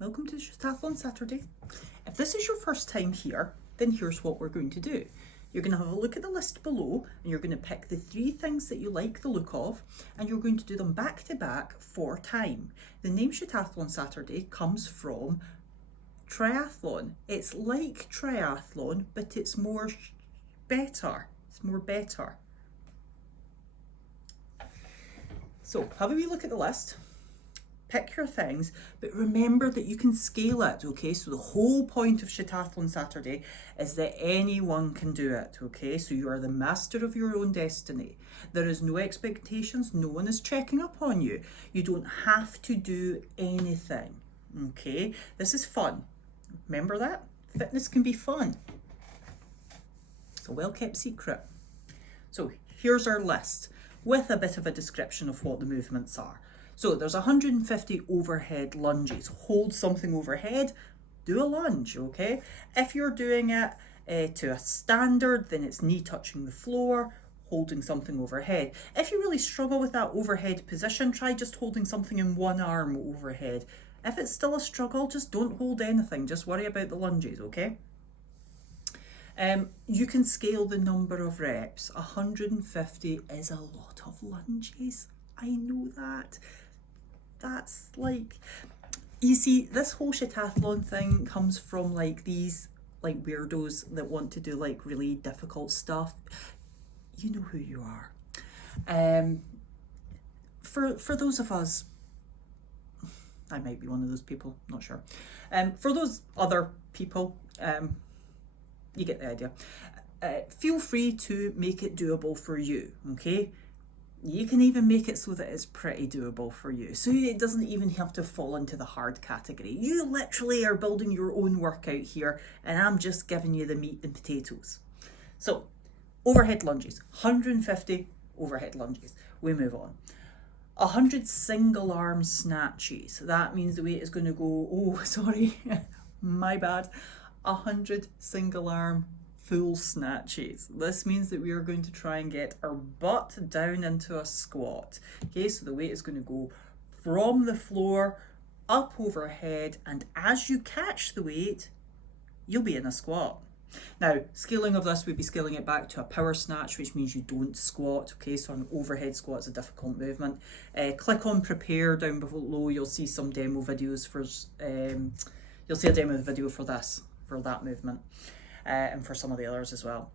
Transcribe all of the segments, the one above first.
welcome to Shitathlon Saturday. If this is your first time here, then here's what we're going to do. You're going to have a look at the list below and you're going to pick the 3 things that you like the look of and you're going to do them back to back for time. The name Shitathlon Saturday comes from triathlon. It's like triathlon, but it's more better. It's more better. So have a wee look at the list. Pick your things, but remember that you can scale it, okay? So the whole point of Shitathlon Saturday is that anyone can do it, okay? So you are the master of your own destiny. There is no expectations, no one is checking up on you. You don't have to do anything, okay? This is fun. Remember that? Fitness can be fun. It's a well-kept secret. So here's our list with a bit of a description of what the movements are. So there's 150 overhead lunges. Hold something overhead, do a lunge, okay? If you're doing it to a standard, then it's knee touching the floor, holding something overhead. If you really struggle with that overhead position, try just holding something in one arm overhead. If it's still a struggle, just don't hold anything. Just worry about the lunges, okay? You can scale the number of reps. 150 is a lot of lunges. I know that. That's like, you see, this whole Shitathlon thing comes from like these like weirdos that want to do like really difficult stuff. You know who you are. For those of us, I might be one of those people, not sure. For those other people, you get the idea. Feel free to make it doable for you, okay? You can even make it so that it's pretty doable for you. So it doesn't even have to fall into the hard category. You literally are building your own workout here and I'm just giving you the meat and potatoes. So overhead lunges, 150 overhead lunges. We move on. 100 single arm snatches. That means the weight is going to go, oh, sorry, my bad. 100 single arm full snatches. This means that we are going to try and get our butt down into a squat. Okay, so the weight is going to go from the floor up overhead, and as you catch the weight, you'll be in a squat. Now, scaling of this, we'd be scaling it back to a power snatch, which means you don't squat. Okay, so an overhead squat is a difficult movement. Click on prepare down below. You'll see some demo videos for. You'll see a demo video for this, for that movement. And for some of the others as well.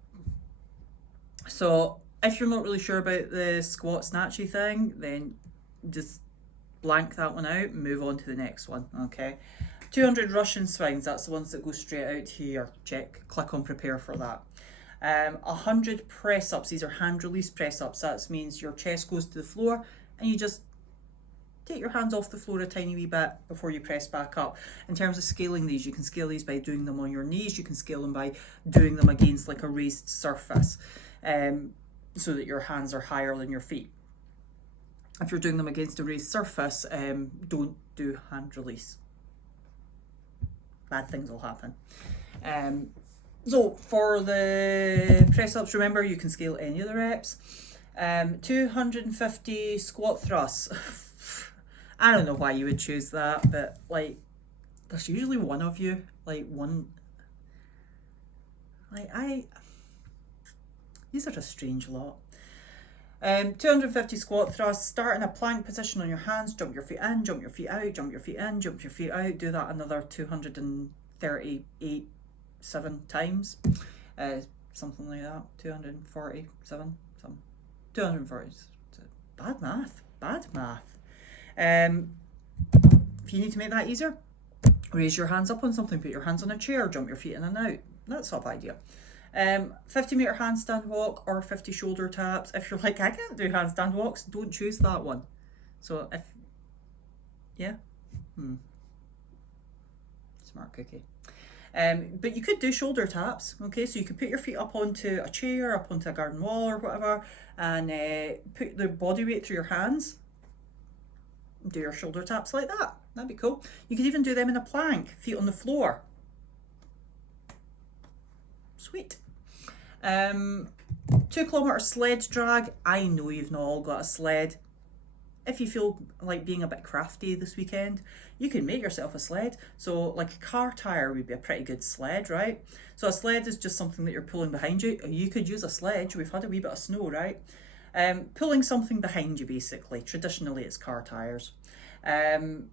So if you're not really sure about the squat snatchy thing, then just blank that one out and move on to the next one, okay? 200 Russian swings, that's the ones that go straight out here. Check, click on prepare for that. 100 press ups, these are hand release press ups. That means your chest goes to the floor and you just take your hands off the floor a tiny wee bit before you press back up. In terms of scaling these, you can scale these by doing them on your knees. You can scale them by doing them against like a raised surface, so that your hands are higher than your feet. If you're doing them against a raised surface, don't do hand release. Bad things will happen. So for the press ups, remember you can scale any of the reps. 250 squat thrusts. I don't know why you would choose that, but like, there's usually one of you, like one, like these are a strange lot. 250 squat thrusts, start in a plank position on your hands, jump your feet in, jump your feet out, jump your feet in, jump your feet out, do that another 237 times, something like that, 247, 240, bad math. If you need to make that easier, raise your hands up on something, put your hands on a chair, jump your feet in and out, that sort of idea. 50 meter handstand walk or 50 shoulder taps. If you're like, I can't do handstand walks, don't choose that one. So if, yeah, smart cookie. But you could do shoulder taps, okay? So you could put your feet up onto a chair, up onto a garden wall or whatever, and put the body weight through your hands. Do your shoulder taps like that. That'd be cool. You could even do them in a plank, feet on the floor. Sweet. 2 kilometer sledge drag. I know you've not all got a sled. if you feel like being a bit crafty this weekend, you can make yourself a sled. So like a car tire would be a pretty good sled, right? So a sled is just something that you're pulling behind you. You could use a sledge. We've had a wee bit of snow, right? Pulling something behind you, basically. Traditionally, it's car tires. You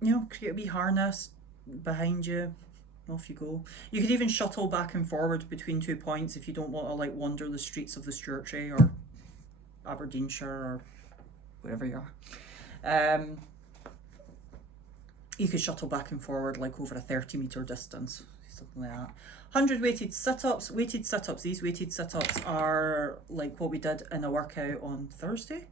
know, create a wee harness behind you. Off you go. You could even shuttle back and forward between 2 points if you don't want to like wander the streets of the Stuartry or Aberdeenshire or wherever you are. You could shuttle back and forward like over a 30-metre distance, something like that. 100 weighted sit-ups. Weighted sit-ups. These weighted sit-ups are like what we did in a workout on Thursday.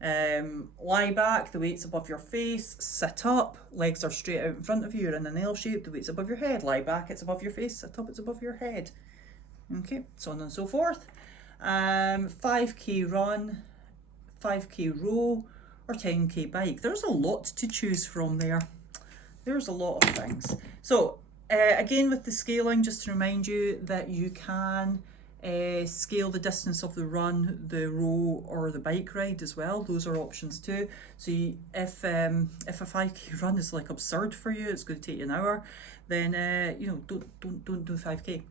Lie back, the weight's above your face, sit up, legs are straight out in front of you, you're in an L shape, the weight's above your head, lie back, it's above your face, sit up, it's above your head. Okay, so on and so forth. 5k run, 5k row, or 10k bike. There's a lot to choose from there. There's a lot of things. So again with the scaling, just to remind you that you can scale the distance of the run, the row, or the bike ride as well. Those are options too. So if a 5k run is like absurd for you, it's going to take you an hour, then you know, don't do 5k.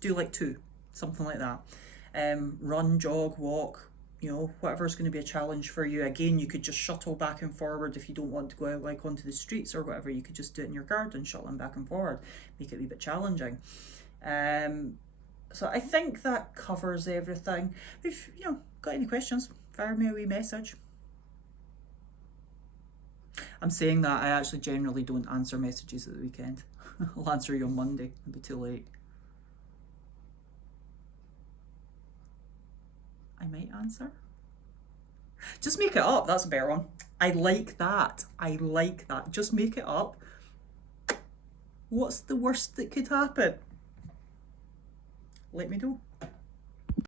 Do like 2, something like that. Run, jog, walk, you know, whatever's going to be a challenge for you. Again, you could just shuttle back and forward if you don't want to go out like onto the streets or whatever. You could just do it in your garden, shuttling back and forward, make it a wee bit challenging. So I think that covers everything. If you know, got any questions, fire me a wee message. I'm saying that I actually generally don't answer messages at the weekend. I'll answer you on Monday. It'll be too late. I might answer. Just make it up. That's a better one. I like that. I like that. Just make it up. What's the worst that could happen? Let me know.